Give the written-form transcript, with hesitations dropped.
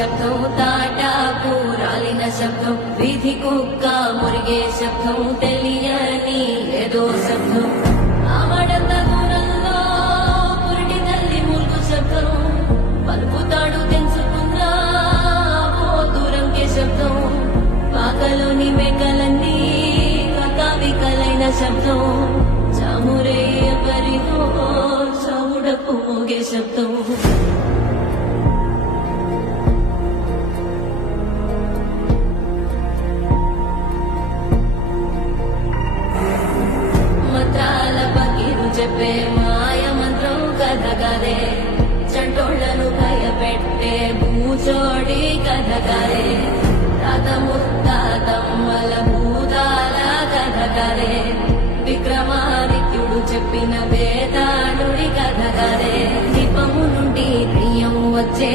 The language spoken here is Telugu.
శబ్దం తాటాకు రాలిన శబ్దం వీధి కుక్క మురిగే శబ్దం తెలియని ఏదో శబ్దం ఆమడంత దూరంలో పురిటి తల్లి ములుగు శబ్దం పలుకుతాడు తెంచుకుందా ఓ దూరంకే శబ్దం పాకలోని మేకలన్నీ కకావికలైన శబ్దం చామురేయ పరిదో చౌడకు మోగే శబ్దం చెప్పే మాయ మంత్రం కథ కదే చంటోళ్లను భయపెట్టే భూచోడి కథ కదే తాత ముత్తాతమ్మల భూతాల కథ కదే విక్రమాదిత్యుడు చెప్పిన వేదాళుడి కథ కదే దీపము నుండి ప్రియం వచ్చే